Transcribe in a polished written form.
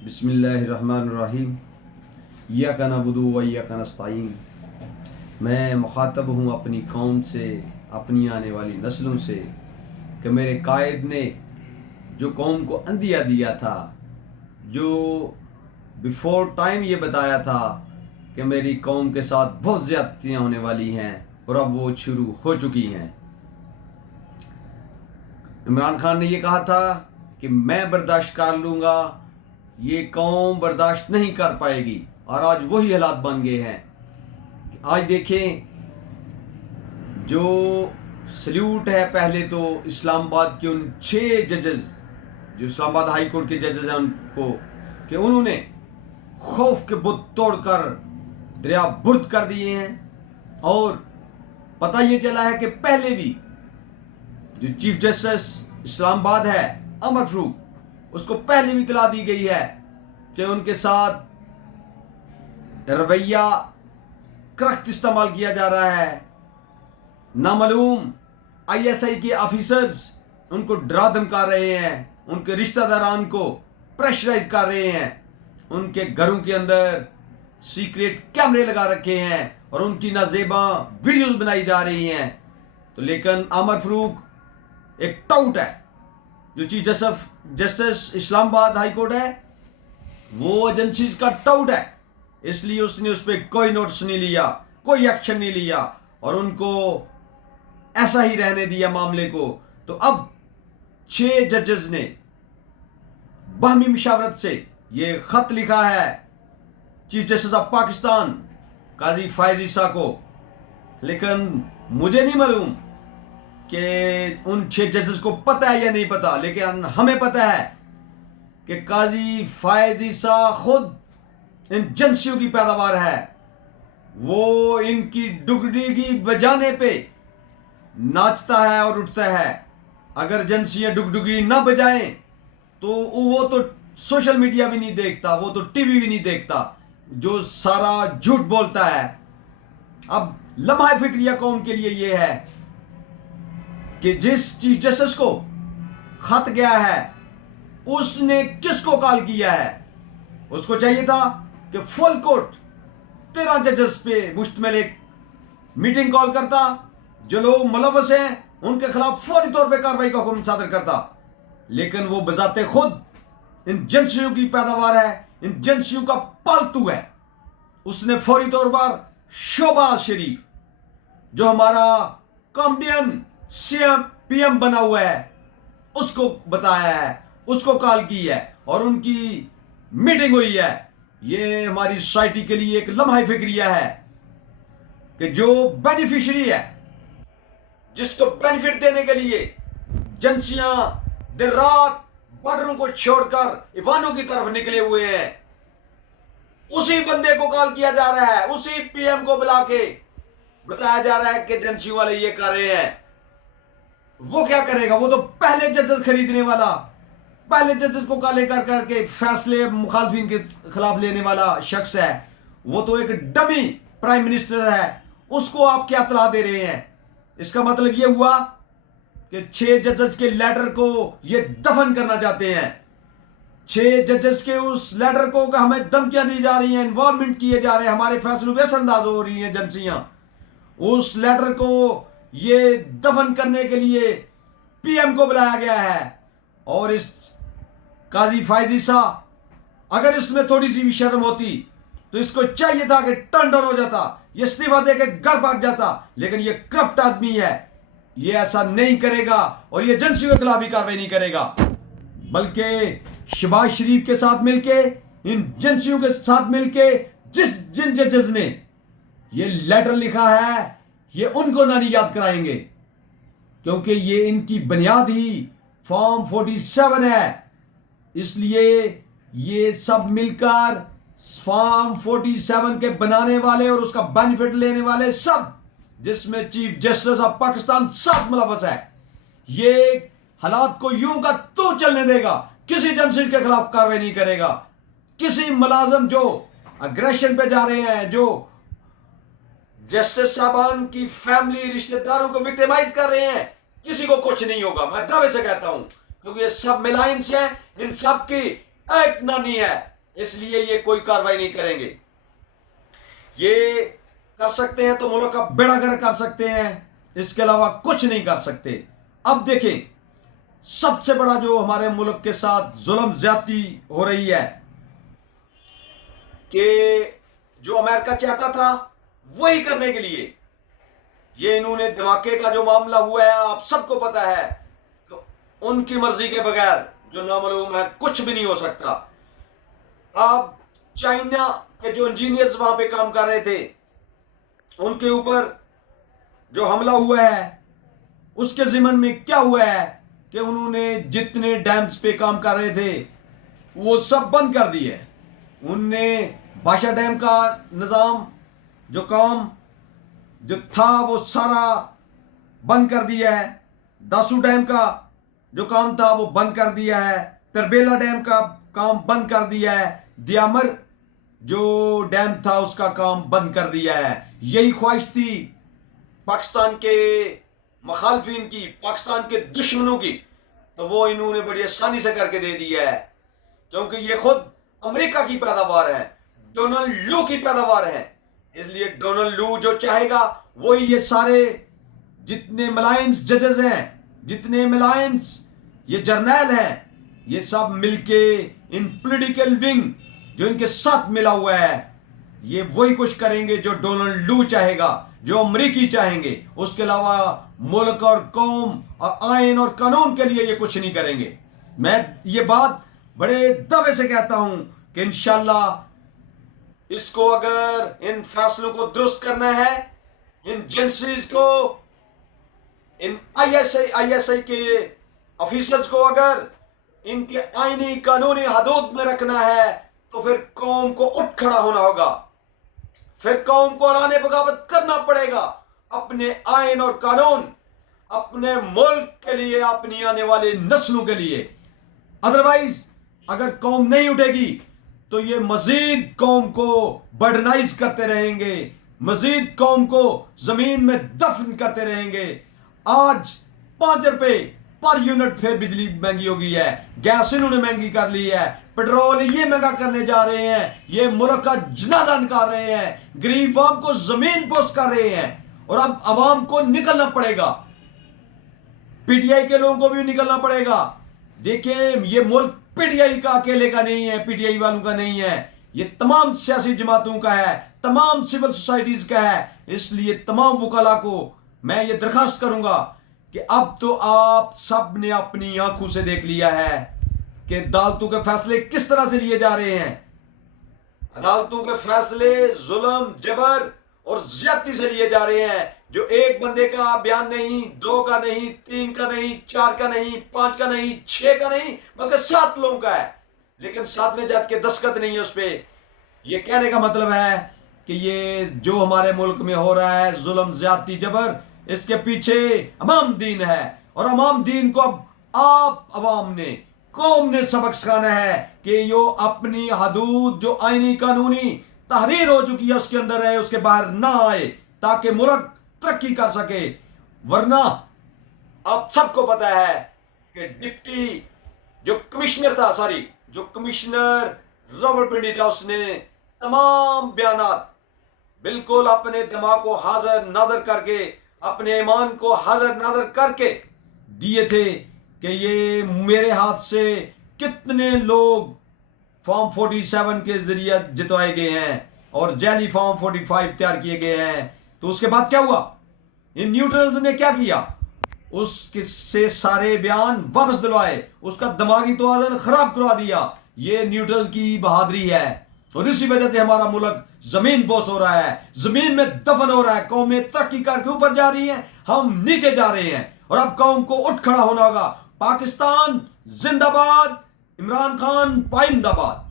बिस्मिल्लाहिर्रहमानिर्रहीम। इय्याका नअबुदु व इय्याका नस्तईन। मैं मुखातब हूँ अपनी कौम से, अपनी आने वाली नस्लों से कि मेरे कायद ने जो कौम को अंदिया दिया था, जो बिफोर टाइम ये बताया था कि मेरी कौम के साथ बहुत ज़्यादतियाँ होने वाली हैं और अब वो शुरू हो चुकी हैं। इमरान खान ने ये कहा था कि मैं बर्दाश्त कर लूँगा, ये कौम बर्दाश्त नहीं कर पाएगी, और आज वही हालात बन गए हैं। आज देखें, जो सल्यूट है पहले तो इस्लामाबाद के उन 6 जजेस, जो इस्लामाबाद हाई कोर्ट के जजेस हैं उनको, कि उन्होंने खौफ के बुत तोड़कर दरिया बुर्द कर दिए हैं। और पता ये चला है कि पहले भी जो चीफ जस्टिस इस्लामाबाद है अमर फरूक, उसको पहले भी इतला दी गई है कि उनके साथ रवैया करख्त इस्तेमाल किया जा रहा है। नामालूम आईएसआई के ऑफिसर्स उनको डरा धमका रहे हैं, उनके रिश्तेदारान को प्रेशराइज कर रहे हैं, उनके घरों के अंदर सीक्रेट कैमरे लगा रखे हैं और उनकी नाजेबा वीडियोस बनाई जा रही हैं। तो लेकिन अमर फरूक एक टाउट है, जो chief justice Islamabad high court है, वो एजेंसी का टाउट है, इसलिए उसने उस पर कोई नोटिस नहीं लिया, कोई एक्शन नहीं लिया और उनको ऐसा ही रहने दिया मामले को। तो अब 6 जजेस ने बाहमी मशावरत से ये खत लिखा है चीफ जस्टिस ऑफ पाकिस्तान काजी फायज ईसा को। लेकिन मुझे नहीं मालूम कि उन 6 जजेस को पता है या नहीं पता, लेकिन हमें पता है कि काजी फायज ईसा खुद इन एजेंसियों की पैदावार है। वो इनकी डुगडुगी बजाने पे नाचता है और उठता है। अगर एजेंसियां डुगडुगी ना बजाएं तो वो तो सोशल मीडिया भी नहीं देखता, वो तो टीवी भी नहीं देखता, जो सारा झूठ बोलता है। अब लम्हा फिक्रिया कौम के लिए ये है कि जिस चीफ जस्टिस को खत गया है उसने किसको कॉल किया है। उसको चाहिए था कि फुल कोर्ट 13 जजेस पे मुश्तमिल एक मीटिंग कॉल करता, जो लोग मुलव्वस हैं उनके खिलाफ फौरी तौर पे कार्रवाई का हुक्म सादर करता। लेकिन वो बजाते खुद इन एजेंसियों की पैदावार है, इन एजेंसियों का पालतू है। उसने फौरी तौर पर शोबाज शरीफ, जो हमारा कॉमेडियन सीएम पीएम बना हुआ है, उसको बताया है, उसको कॉल की है और उनकी मीटिंग हुई है। ये हमारी सोसाइटी के लिए एक लम्हा फिक्रिया है कि जो बेनिफिशियरी है, जिसको बेनिफिट देने के लिए एजेंसियां दिन रात बॉर्डरों को छोड़कर इवानों की तरफ निकले हुए हैं, उसी बंदे को कॉल किया जा रहा है, उसी पीएम को बुला के बताया जा रहा है कि एजेंसी वाले ये कर रहे हैं। वो क्या करेगा? वो तो पहले जजेस खरीदने वाला, पहले जजेस को काले कर करके फैसले मुखालफिन के खिलाफ लेने वाला शख्स है। वो तो एक डमी प्राइम मिनिस्टर है, उसको आप क्या इत्तला दे रहे हैं? इसका मतलब ये हुआ कि 6 जजेस के लेटर को ये दफन करना चाहते हैं। 6 जजेस के उस लेटर को हमें धमकियां दी जा रही हैं, इन्वॉल्वमेंट किए जा रहे हैं, हमारे फैसलों पे असरअंदाज हो रही हैं एजेंसियां। उस लेटर को ये दफन करने के लिए पीएम को बुलाया गया है। और इस काजी फायज ईसा, अगर इसमें थोड़ी सी भी शर्म होती तो इसको चाहिए था कि टर्न डाउन हो जाता, ये इस्तीफा दे के घर भाग जाता। लेकिन ये करप्ट आदमी है, ये ऐसा नहीं करेगा और ये एजेंसियों के खिलाफ भी कार्रवाई नहीं करेगा, बल्कि शहबाज शरीफ के साथ मिलके, इन एजेंसियों के साथ मिलके जिन जजेस ने ये लेटर लिखा है, ये उनको ना नहीं याद कराएंगे, क्योंकि ये इनकी बुनियाद ही फॉर्म 47 है। इसलिए ये सब मिलकर फॉर्म 47 के बनाने वाले और उसका बेनिफिट लेने वाले सब, जिसमें चीफ जस्टिस ऑफ पाकिस्तान साथ मुलव्वस है, ये हालात को यूं का तू चलने देगा, किसी एजेंसी के खिलाफ कार्रवाई नहीं करेगा। किसी मुलाजम जो अग्रेशन पे जा रहे हैं, जो जस्टिस साहबान की फैमिली रिश्तेदारों को विक्टिमाइज कर रहे हैं, किसी को कुछ नहीं होगा, मैं दावे से कहता हूं, क्योंकि ये सब मिलाइन से हैं, इन सब की एक नानी है। اس لیے یہ کوئی کاروائی نہیں کریں گے. یہ کر سکتے ہیں تو ملک کا بیڑا گرک کر سکتے ہیں, اس کے علاوہ کچھ نہیں کر سکتے. اب دیکھیں سب سے بڑا جو ہمارے ملک کے ساتھ ظلم زیادتی ہو رہی ہے کہ جو امریکہ چاہتا تھا وہی کرنے کے لیے یہ انہوں نے دھماکے کا جو معاملہ ہوا ہے آپ سب کو پتا ہے کہ ان کی مرضی کے بغیر جو نامعلوم ہے کچھ بھی نہیں ہو سکتا. اب چائنا کے جو انجینئرز وہاں پہ کام کر رہے تھے ان کے اوپر جو حملہ ہوا ہے اس کے ضمن میں کیا ہوا ہے کہ انہوں نے جتنے ڈیمز پہ کام کر رہے تھے وہ سب بند کر دیے. ان نے باشا ڈیم کا نظام جو کام جو تھا وہ سارا بند کر دیا ہے. داسو ڈیم کا جو کام تھا وہ بند کر دیا ہے. تربیلا ڈیم کا کام بند کر دیا ہے. دیامر جو ڈیم تھا اس کا کام بند کر دیا ہے. یہی خواہش تھی پاکستان کے مخالفین کی, پاکستان کے دشمنوں کی, تو وہ انہوں نے بڑی آسانی سے کر کے دے دیا ہے کیونکہ یہ خود امریکہ کی پیداوار ہے, ڈونلڈ لو کی پیداوار ہے. اس لیے ڈونلڈ لو جو چاہے گا وہی یہ سارے جتنے ملائنس ججز ہیں, جتنے ملائنس یہ جرنیل ہیں, یہ سب مل کے ان پولیٹیکل ونگ جو ان کے ساتھ ملا ہوا ہے یہ وہی کچھ کریں گے جو ڈونلڈ لو چاہے گا, جو امریکی چاہیں گے. اس کے علاوہ ملک اور قوم اور آئین اور قانون کے لیے یہ کچھ نہیں کریں گے. میں یہ بات بڑے دعوے سے کہتا ہوں کہ انشاءاللہ اس کو اگر ان فیصلوں کو درست کرنا ہے, ان ایجنسیز کو, ان آئی ایس آئی کے آفیسرز کو اگر ان کے آئینی قانونی حدود میں رکھنا ہے تو پھر قوم کو اٹھ کھڑا ہونا ہوگا. پھر قوم کو اعلان بغاوت کرنا پڑے گا اپنے آئین اور قانون, اپنے ملک کے لیے, اپنی آنے والی نسلوں کے لیے. ادروائز اگر قوم نہیں اٹھے گی تو یہ مزید قوم کو برڈنائز کرتے رہیں گے, مزید قوم کو زمین میں دفن کرتے رہیں گے. آج 5 روپے پر یونٹ پھر بجلی مہنگی ہو گئی ہے, گیس انہوں نے مہنگی کر لی ہے, پیٹرول یہ مہنگا کرنے جا رہے ہیں, یہ ملک کا جنازہ نکال رہے ہیں, غریب عوام کو زمین بوس کر رہے ہیں. اور اب عوام کو نکلنا پڑے گا, پی ٹی آئی کے لوگوں کو بھی نکلنا پڑے گا. دیکھیں یہ ملک پی ٹی آئی کا اکیلے کا نہیں ہے, پی ٹی آئی والوں کا نہیں ہے, یہ تمام سیاسی جماعتوں کا ہے, تمام سول سوسائٹیز کا ہے. اس لیے تمام وکلاء کو میں یہ درخواست کروں گا کہ اب تو آپ سب نے اپنی آنکھوں سے دیکھ لیا ہے کہ عدالتوں کے فیصلے کس طرح سے لیے جا رہے ہیں. عدالتوں کے فیصلے ظلم, جبر اور زیادتی سے لیے جا رہے ہیں, جو ایک بندے کا بیان نہیں, 2 کا نہیں, 3 کا نہیں, 4 کا نہیں, 5 کا نہیں, 6 کا نہیں, بلکہ 7 لوگوں کا ہے. لیکن 7ویں جج کے دستخط نہیں ہے اس پہ. یہ کہنے کا مطلب ہے کہ یہ جو ہمارے ملک میں ہو رہا ہے ظلم, زیادتی, جبر, اس کے پیچھے امام دین ہے. اور امام دین کو اب آپ عوام نے, قوم نے سبق سکھانا ہے کہ یہ اپنی حدود جو آئینی قانونی تحریر ہو چکی ہے اس کے اندر ہے, اس کے باہر نہ آئے تاکہ ملک ترقی کر سکے. ورنہ آپ سب کو پتا ہے کہ ڈپٹی جو کمشنر تھا, جو کمشنر راولپنڈی تھا, اس نے تمام بیانات بالکل اپنے دماغ کو حاضر ناظر کر کے, اپنے ایمان کو حاضر ناظر کر کے دیے تھے کہ یہ میرے ہاتھ سے کتنے لوگ فارم 47 کے ذریعے جتوائے گئے ہیں اور جعلی فارم 45 تیار کیے گئے ہیں. تو اس کے بعد کیا ہوا؟ ان نیوٹرلز نے کیا کیا؟ اس سے سارے بیان واپس دلوائے, اس کا دماغی توازن خراب کروا دیا. یہ نیوٹرل کی بہادری ہے اور اسی وجہ سے ہمارا ملک زمین بوس ہو رہا ہے, زمین میں دفن ہو رہا ہے. قومیں ترقی کر کے اوپر جا رہی ہیں, ہم نیچے جا رہے ہیں. اور اب قوم کو اٹھ کھڑا ہونا ہوگا. پاکستان زندہ باد, عمران خان پائندہ باد.